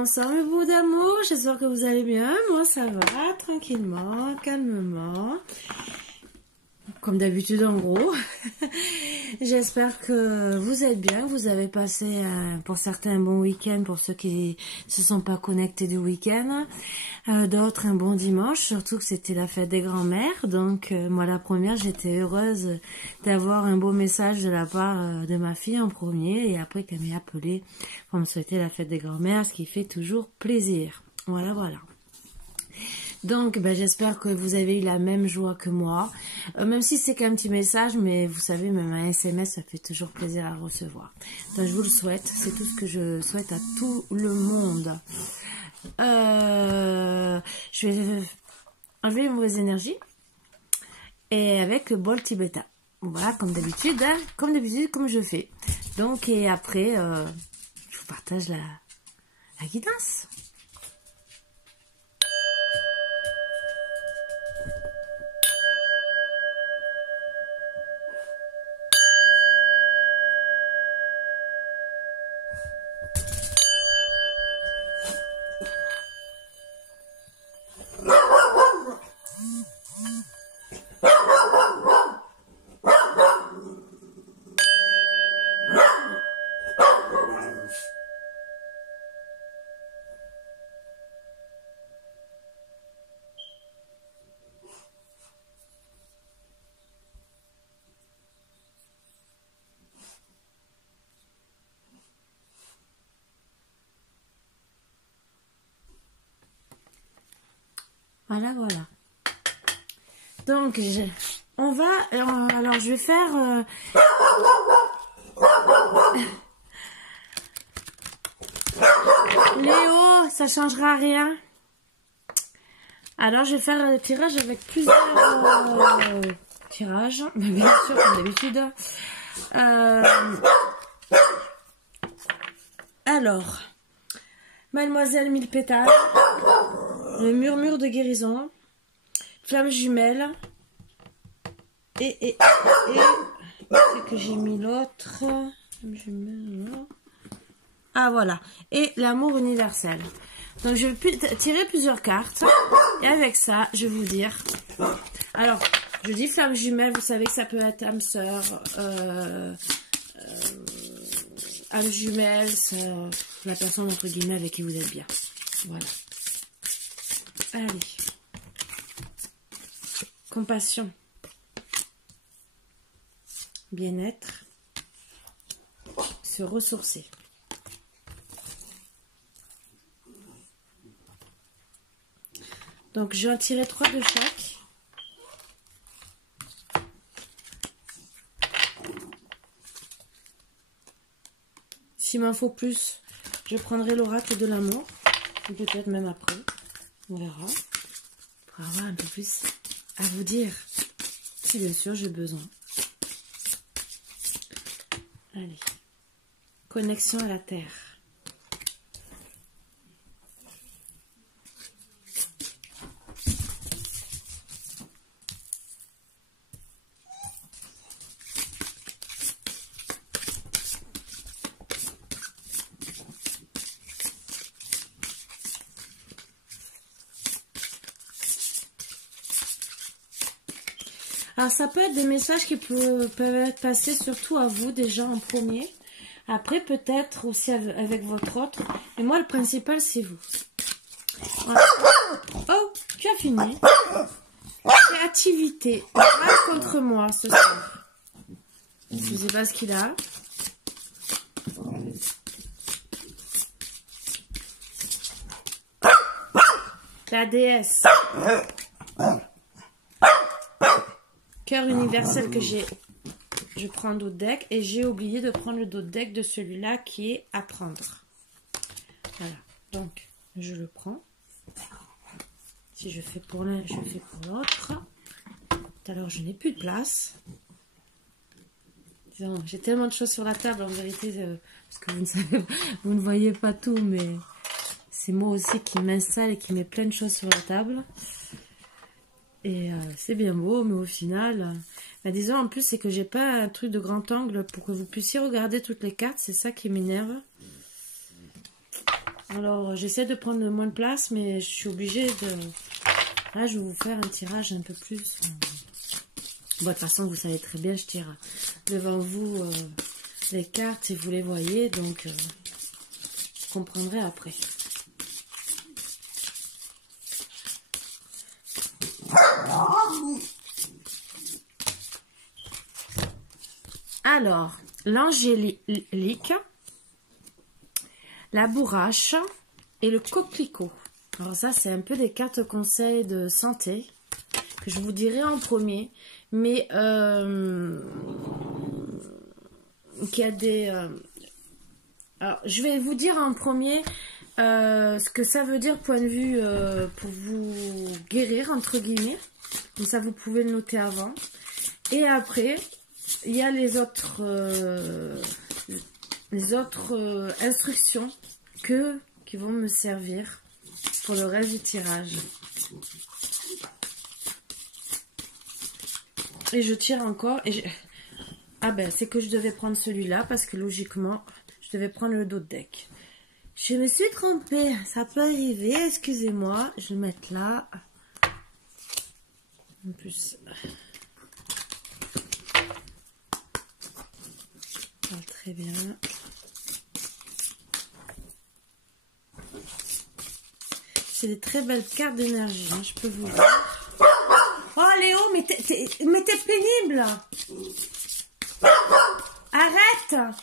Bonsoir mes bouts d'amour, j'espère que vous allez bien. Moi ça va, tranquillement, calmement. Comme d'habitude en gros. J'espère que vous êtes bien, que vous avez passé pour certains un bon week-end, pour ceux qui se sont pas connectés du week-end. D'autres un bon dimanche, surtout que c'était la fête des grands-mères. Donc moi la première, j'étais heureuse d'avoir un beau message de la part de ma fille en premier, et après qu'elle m'ait appelé pour me souhaiter la fête des grands-mères, ce qui fait toujours plaisir. Voilà, voilà. Donc, j'espère que vous avez eu la même joie que moi. Même si c'est qu'un petit message, mais vous savez, même un SMS, ça fait toujours plaisir à recevoir. Donc, je vous le souhaite. C'est tout ce que je souhaite à tout le monde. Je vais enlever les mauvaises énergies. Et avec le bol tibétain. Voilà, comme d'habitude, hein, comme je fais. Donc, et après, je vous partage la guidance. Voilà, voilà. Donc, on va... Alors, je vais faire... Léo, ça changera rien. Alors, je vais faire le tirage avec plusieurs tirages. Bien sûr, comme d'habitude. Alors, Mademoiselle Mille Pétales. Le murmure de guérison, flamme jumelle, et c'est que j'ai mis l'autre, ah voilà, et l'amour universel. Donc je vais tirer plusieurs cartes, et avec ça, je vais vous dire, alors, je dis flamme jumelle, vous savez que ça peut être âme sœur, âme jumelle, la personne entre guillemets avec qui vous êtes bien, voilà. Allez, compassion, bien-être, se ressourcer. Donc, je vais en tirer 3 de chaque. S'il m'en faut plus, je prendrai l'oracle de l'amour, ou peut-être même après. On verra, pour avoir un peu plus à vous dire, si bien sûr j'ai besoin. Allez, connexion à la terre. Alors, ça peut être des messages qui peuvent être passés surtout à vous déjà en premier. Après, peut-être aussi avec votre autre. Mais moi, le principal, c'est vous. Voilà. Oh, tu as fini. Créativité. Mal contre moi ce soir. Je ne sais pas ce qu'il a. La déesse. Cœur universel que je prends d'autres decks, et j'ai oublié de prendre le d'autres deck de celui-là qui est à prendre. Voilà, donc je le prends. Si je fais pour l'un, je fais pour l'autre. Tout à l'heure, je n'ai plus de place. J'ai tellement de choses sur la table, en vérité, parce que vous ne voyez pas tout, mais c'est moi aussi qui m'installe et qui met plein de choses sur la table. Et c'est bien beau, mais au final, disons en plus, c'est que j'ai pas un truc de grand angle pour que vous puissiez regarder toutes les cartes. C'est ça qui m'énerve. Alors, j'essaie de prendre le moins de place, mais je suis obligée de... Là, je vais vous faire un tirage un peu plus... Bon, de toute façon, vous savez très bien, je tire devant vous les cartes et vous les voyez, donc vous comprendrez après. Alors, l'angélique, la bourrache et le coquelicot. Alors ça, c'est un peu des cartes conseils de santé que je vous dirai en premier. Mais qu'il y a des... alors, je vais vous dire en premier ce que ça veut dire point de vue pour vous guérir, entre guillemets. Comme ça, vous pouvez le noter avant. Et après, il y a les autres instructions qui vont me servir pour le reste du tirage. Et je tire encore. Ah ben, c'est que je devais prendre celui-là parce que logiquement, je devais prendre le dos de deck. Je me suis trompée. Ça peut arriver, excusez-moi. Je vais le mettre là. En plus... Très bien. C'est des très belles cartes d'énergie, hein, je peux vous dire. Oh Léo, mais t'es pénible. Arrête.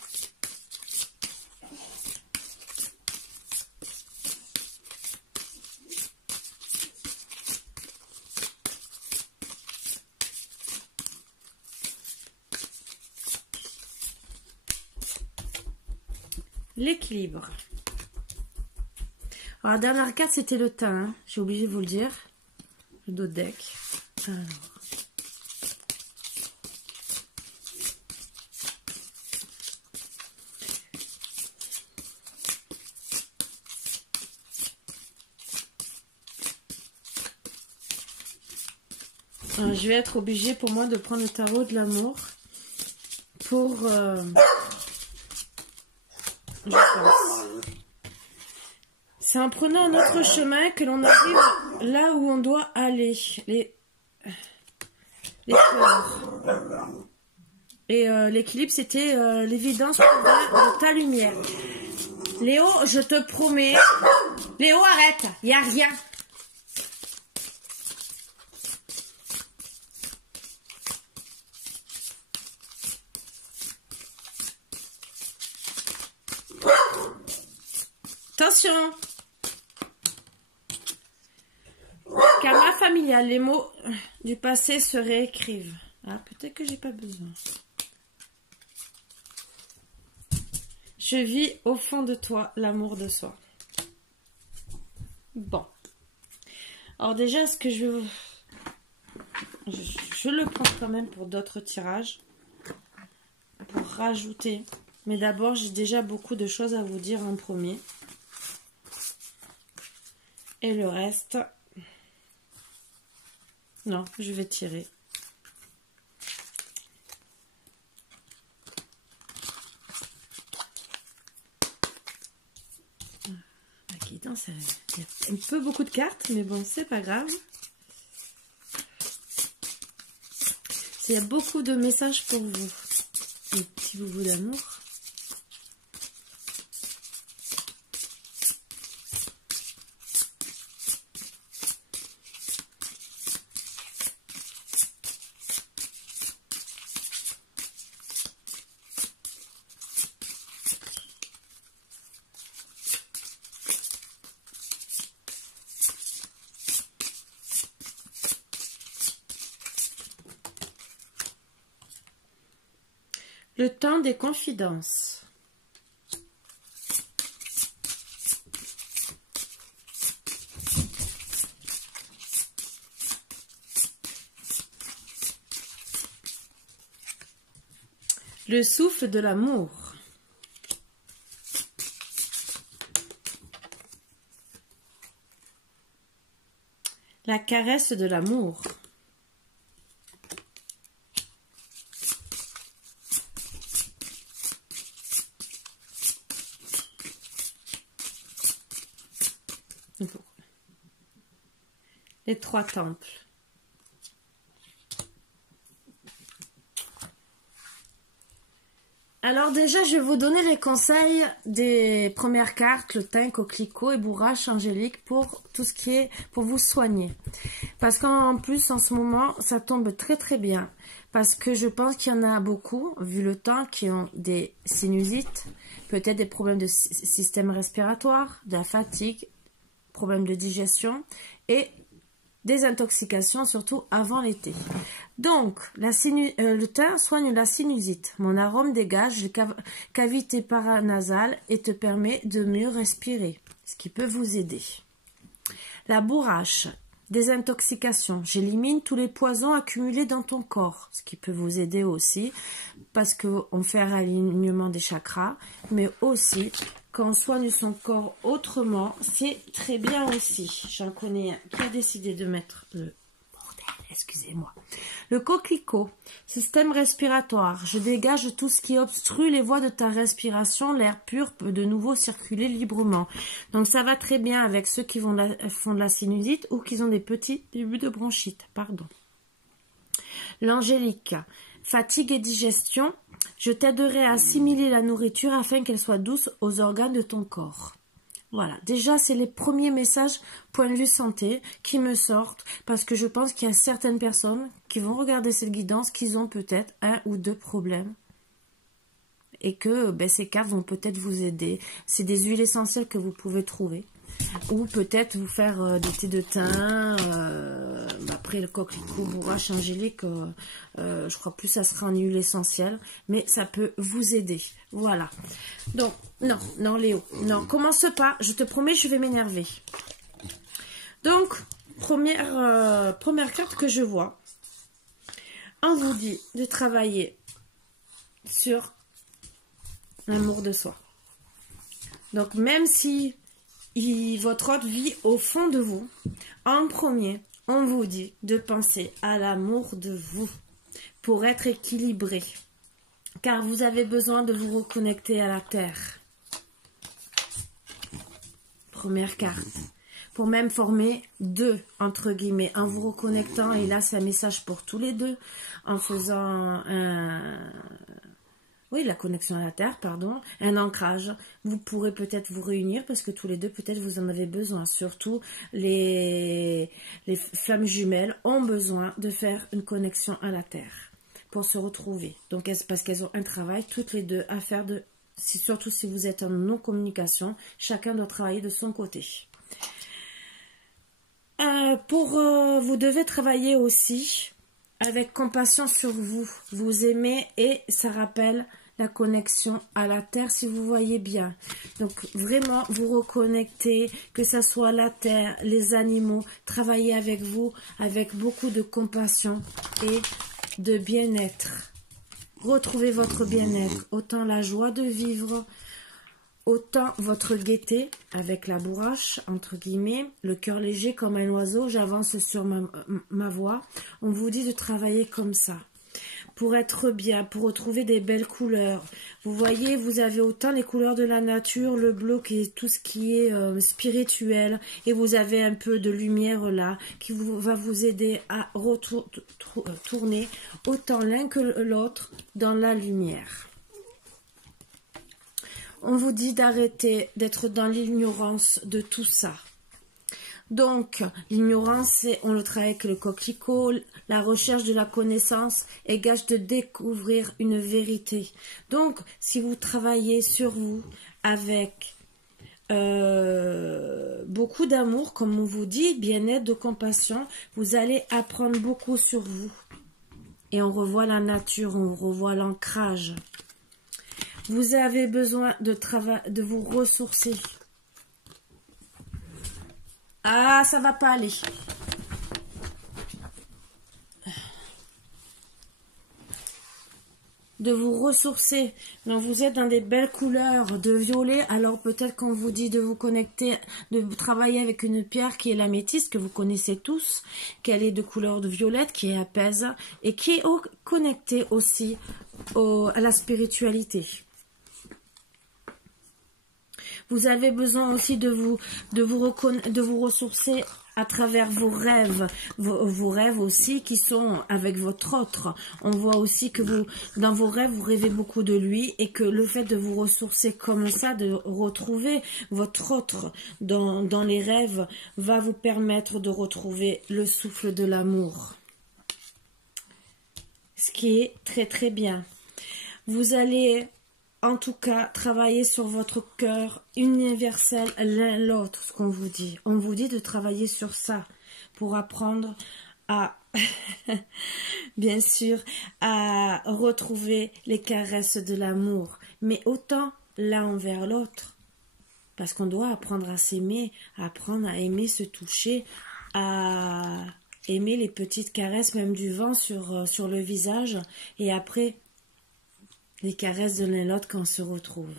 L'équilibre. Alors, la dernière carte, c'était le thym. Hein. J'ai oublié de vous le dire. Le dos de deck. Alors, je vais être obligée pour moi de prendre le tarot de l'amour pour... je pense. C'est en prenant un autre chemin que l'on arrive là où on doit aller. Les fleurs. Et l'équilibre, c'était l'évidence de ta lumière. Léo, je te promets. Léo, arrête. Il n'y a rien. Attention. Karma familial, les mots du passé se réécrivent. Ah, peut-être que j'ai pas besoin. Je vis au fond de toi l'amour de soi. Bon. Alors déjà, ce que je le prends quand même pour d'autres tirages. Pour rajouter. Mais d'abord, j'ai déjà beaucoup de choses à vous dire en premier. Et le reste... Non, je vais tirer. Il y a un peu beaucoup de cartes, mais bon, c'est pas grave. Il y a beaucoup de messages pour vous. Les petits boubous d'amour. Le temps des confidences. Le souffle de l'amour. La caresse de l'amour. Les 3 temples. Alors déjà, je vais vous donner les conseils des premières cartes, le thym, coquelicot et bourrache angélique pour tout ce qui est pour vous soigner. Parce qu'en plus, en ce moment, ça tombe très très bien. Parce que je pense qu'il y en a beaucoup, vu le temps, qui ont des sinusites, peut-être des problèmes de système respiratoire, de la fatigue, problèmes de digestion et des intoxications, surtout avant l'été. Donc, le thym soigne la sinusite. Mon arôme dégage les cavités paranasales et te permet de mieux respirer, ce qui peut vous aider. La bourrache, désintoxication. J'élimine tous les poisons accumulés dans ton corps, ce qui peut vous aider aussi, parce qu'on fait un alignement des chakras, mais aussi quand on soigne son corps autrement, c'est très bien aussi. J'en connais un qui a décidé de mettre le bordel, excusez-moi. Le coquelicot, système respiratoire. Je dégage tout ce qui obstrue les voies de ta respiration. L'air pur peut de nouveau circuler librement. Donc ça va très bien avec ceux qui font de la sinusite ou qui ont des petits débuts de bronchite. Pardon. L'angélique, fatigue et digestion. Je t'aiderai à assimiler la nourriture afin qu'elle soit douce aux organes de ton corps. Voilà, déjà c'est les premiers messages point de vue santé qui me sortent parce que je pense qu'il y a certaines personnes qui vont regarder cette guidance qui ont peut-être 1 ou 2 problèmes et que ces cartes vont peut-être vous aider. C'est des huiles essentielles que vous pouvez trouver ou peut-être vous faire des thés de thym, après le coquelicot, bourrache angélique, je crois plus ça sera en huile essentielle, mais ça peut vous aider. Voilà. Donc, non Léo, non, commence pas, je te promets, je vais m'énerver. Donc, première carte que je vois, on vous dit de travailler sur l'amour de soi. Donc, même si votre hôte vit au fond de vous, en premier, on vous dit de penser à l'amour de vous pour être équilibré, car vous avez besoin de vous reconnecter à la terre. Première carte. Pour même former 2, entre guillemets, en vous reconnectant, et là c'est un message pour tous les 2, en faisant la connexion à la terre, pardon, un ancrage. Vous pourrez peut-être vous réunir parce que tous les 2, peut-être vous en avez besoin. Surtout, les flammes jumelles ont besoin de faire une connexion à la terre pour se retrouver. Donc, parce qu'elles ont un travail, toutes les 2, à faire surtout si vous êtes en non-communication, chacun doit travailler de son côté. Vous devez travailler aussi avec compassion sur vous. Vous aimez et ça rappelle la connexion à la terre si vous voyez bien. Donc vraiment vous reconnecter, que ce soit la terre, les animaux, travailler avec vous avec beaucoup de compassion et de bien-être. Retrouvez votre bien-être, autant la joie de vivre, autant votre gaieté avec la bourrache, entre guillemets, le cœur léger comme un oiseau, j'avance sur ma voix. On vous dit de travailler comme ça, pour être bien, pour retrouver des belles couleurs. Vous voyez, vous avez autant les couleurs de la nature, le bleu qui est tout ce qui est spirituel, et vous avez un peu de lumière là, qui va vous aider à tourner autant l'un que l'autre dans la lumière. On vous dit d'arrêter d'être dans l'ignorance de tout ça. Donc, l'ignorance, on le travaille avec le coquelicot, la recherche de la connaissance et gage de découvrir une vérité. Donc, si vous travaillez sur vous avec beaucoup d'amour, comme on vous dit, bien-être, de compassion, vous allez apprendre beaucoup sur vous. Et on revoit la nature, on revoit l'ancrage. Vous avez besoin de vous ressourcer. Ah, ça va pas aller. De vous ressourcer. Donc vous êtes dans des belles couleurs de violet. Alors peut-être qu'on vous dit de vous connecter, de travailler avec une pierre qui est l'améthyste, que vous connaissez tous, qu'elle est de couleur de violette, qui apaise et qui est connectée aussi à la spiritualité. Vous avez besoin aussi de vous ressourcer à travers vos rêves, vos rêves aussi qui sont avec votre autre. On voit aussi que dans vos rêves, vous rêvez beaucoup de lui et que le fait de vous ressourcer comme ça, de retrouver votre autre dans les rêves, va vous permettre de retrouver le souffle de l'amour. Ce qui est très très bien. Vous allez en tout cas travailler sur votre cœur universel l'un l'autre, ce qu'on vous dit. On vous dit de travailler sur ça pour apprendre à, bien sûr, à retrouver les caresses de l'amour. Mais autant l'un envers l'autre. Parce qu'on doit apprendre à s'aimer, apprendre à aimer se toucher, à aimer les petites caresses, même du vent sur le visage. Et après, les caresses de l'un l'autre quand on se retrouve.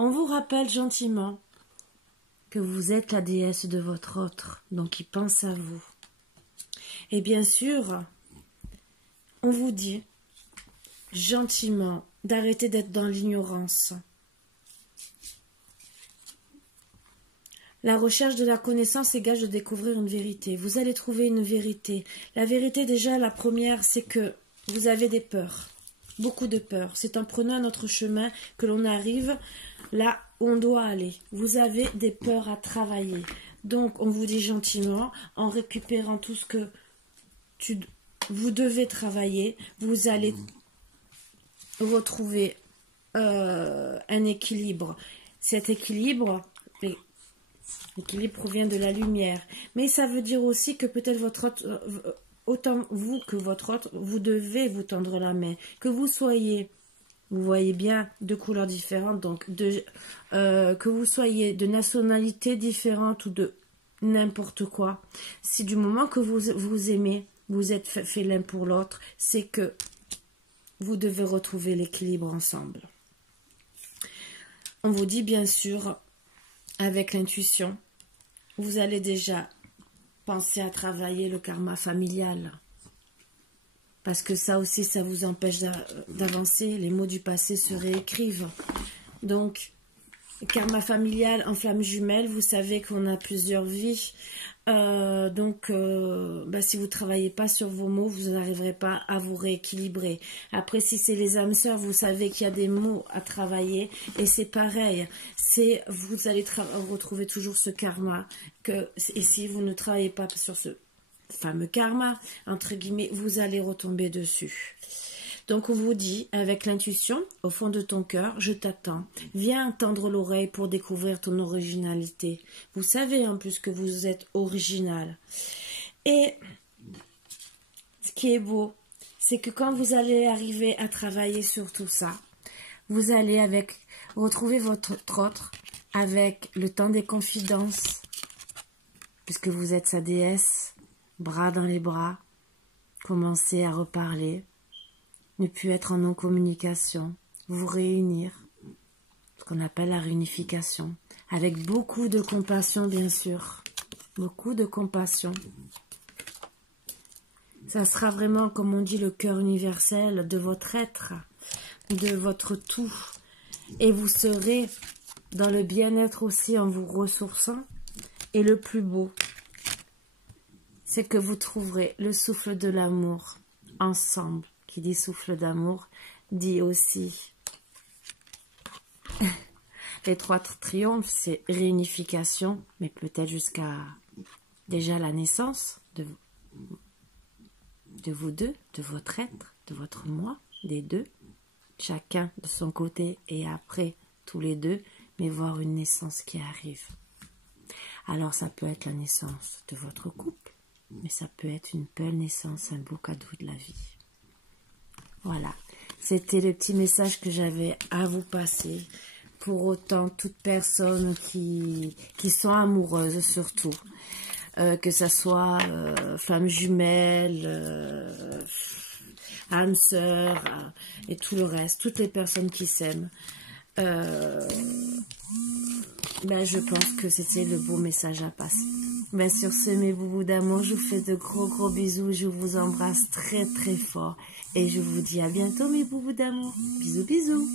On vous rappelle gentiment que vous êtes la déesse de votre autre, donc il pense à vous. Et bien sûr, on vous dit gentiment d'arrêter d'être dans l'ignorance. La recherche de la connaissance est gage de découvrir une vérité. Vous allez trouver une vérité. La vérité, déjà, la première, c'est que vous avez des peurs. Beaucoup de peur. C'est en prenant notre chemin que l'on arrive là où on doit aller. Vous avez des peurs à travailler. Donc, on vous dit gentiment, en récupérant tout ce que vous devez travailler, vous allez retrouver un équilibre. Cet équilibre, l'équilibre provient de la lumière. Mais ça veut dire aussi que peut-être votre autre... Autant vous que votre autre, vous devez vous tendre la main. Que vous soyez, vous voyez bien, de couleurs différentes, donc que vous soyez de nationalité différente ou de n'importe quoi. Si du moment que vous aimez, vous êtes fait l'un pour l'autre, c'est que vous devez retrouver l'équilibre ensemble. On vous dit bien sûr, avec l'intuition, vous allez déjà penser à travailler le karma familial. Parce que ça aussi, ça vous empêche d'avancer. Les mots du passé se réécrivent. Donc, karma familial en flamme jumelle, vous savez qu'on a plusieurs vies. Si vous ne travaillez pas sur vos mots, vous n'arriverez pas à vous rééquilibrer. Après, si c'est les âmes sœurs, vous savez qu'il y a des mots à travailler. Et c'est pareil. Vous allez retrouver toujours ce karma. Et si vous ne travaillez pas sur ce fameux karma, entre guillemets, vous allez retomber dessus. Donc on vous dit, avec l'intuition, au fond de ton cœur, je t'attends. Viens tendre l'oreille pour découvrir ton originalité. Vous savez en plus que vous êtes original. Et ce qui est beau, c'est que quand vous allez arriver à travailler sur tout ça, vous allez retrouver votre autre avec le temps des confidences, puisque vous êtes sa déesse, bras dans les bras, commencez à reparler. Ne plus être en non-communication, vous réunir, ce qu'on appelle la réunification, avec beaucoup de compassion bien sûr, beaucoup de compassion. Ça sera vraiment, comme on dit, le cœur universel de votre être, de votre tout, et vous serez dans le bien-être aussi en vous ressourçant, et le plus beau, c'est que vous trouverez le souffle de l'amour ensemble. Qui dit souffle d'amour, dit aussi les trois triomphes, c'est réunification, mais peut-être jusqu'à déjà la naissance de vous deux, de votre être, de votre moi, des deux, chacun de son côté et après tous les deux, mais voir une naissance qui arrive. Alors ça peut être la naissance de votre couple, mais ça peut être une belle naissance, un beau cadeau de la vie. Voilà, c'était le petit message que j'avais à vous passer. Pour autant, toutes personnes qui sont amoureuses surtout, que ça soit flamme jumelle, âme sœur et tout le reste, toutes les personnes qui s'aiment, je pense que c'était le beau message à passer. Sur ce, mes boubous d'amour, je vous fais de gros bisous, je vous embrasse très fort et je vous dis à bientôt mes boubous d'amour. Bisous.